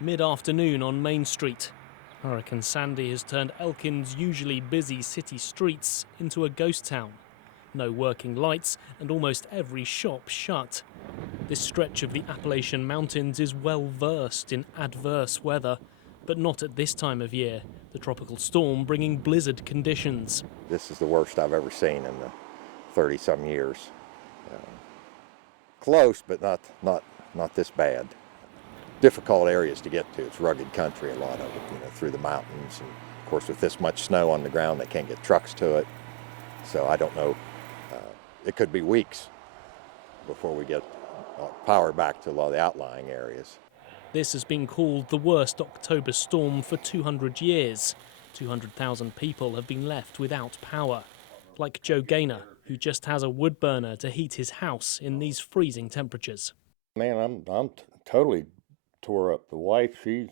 Mid-afternoon on Main Street. Hurricane Sandy has turned Elkin's usually busy city streets into a ghost town. No working lights and almost every shop shut. This stretch of the Appalachian Mountains is well versed in adverse weather, but not at this time of year, the tropical storm bringing blizzard conditions. This is the worst I've ever seen in the 30-some years. Close, but not this bad. Difficult areas to get to. It's rugged country, a lot of it, through the mountains. And of course, with this much snow on the ground, they can't get trucks to it. So I don't know. It could be weeks before we get power back to a lot of the outlying areas. This has been called the worst October storm for 200 years. 200,000 people have been left without power. Like Joe Gaynor, who just has a wood burner to heat his house in these freezing temperatures. Man, I'm totally tore up. The wife, she's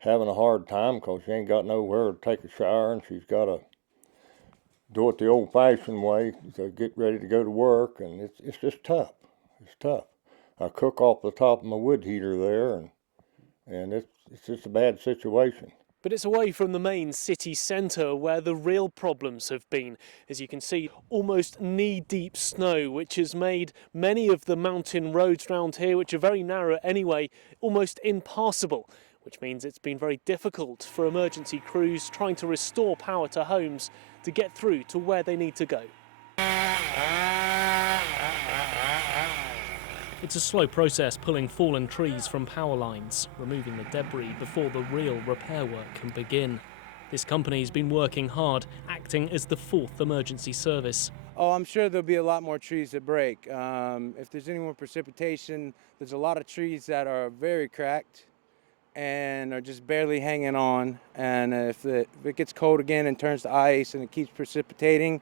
having a hard time because she ain't got nowhere to take a shower, and she's got to do it the old-fashioned way to get ready to go to work, and it's just tough. It's tough. I cook off the top of my wood heater there, and it's just a bad situation. But it's away from the main city centre where the real problems have been. As you can see, almost knee-deep snow, which has made many of the mountain roads around here, which are very narrow anyway, almost impassable, which means it's been very difficult for emergency crews trying to restore power to homes to get through to where they need to go. It's a slow process pulling fallen trees from power lines, removing the debris before the real repair work can begin. This company's been working hard, acting as the fourth emergency service. Oh, I'm sure there'll be a lot more trees that break. If there's any more precipitation, there's a lot of trees that are very cracked and are just barely hanging on. And if it gets cold again and turns to ice and it keeps precipitating,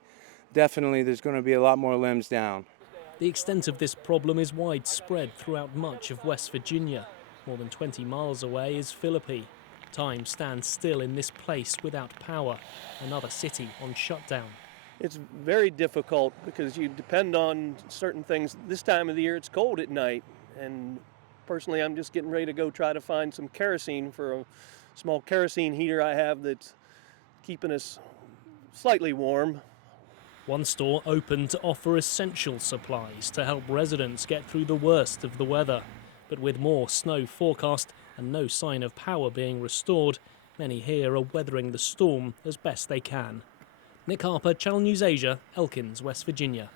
definitely there's going to be a lot more limbs down. The extent of this problem is widespread throughout much of West Virginia. More than 20 miles away is Philippi. Time stands still in this place without power, another city on shutdown. It's very difficult because you depend on certain things. This time of the year it's cold at night, and personally I'm just getting ready to go try to find some kerosene for a small kerosene heater I have that's keeping us slightly warm. One store opened to offer essential supplies to help residents get through the worst of the weather. But with more snow forecast and no sign of power being restored, many here are weathering the storm as best they can. Nick Harper, Channel News Asia, Elkins, West Virginia.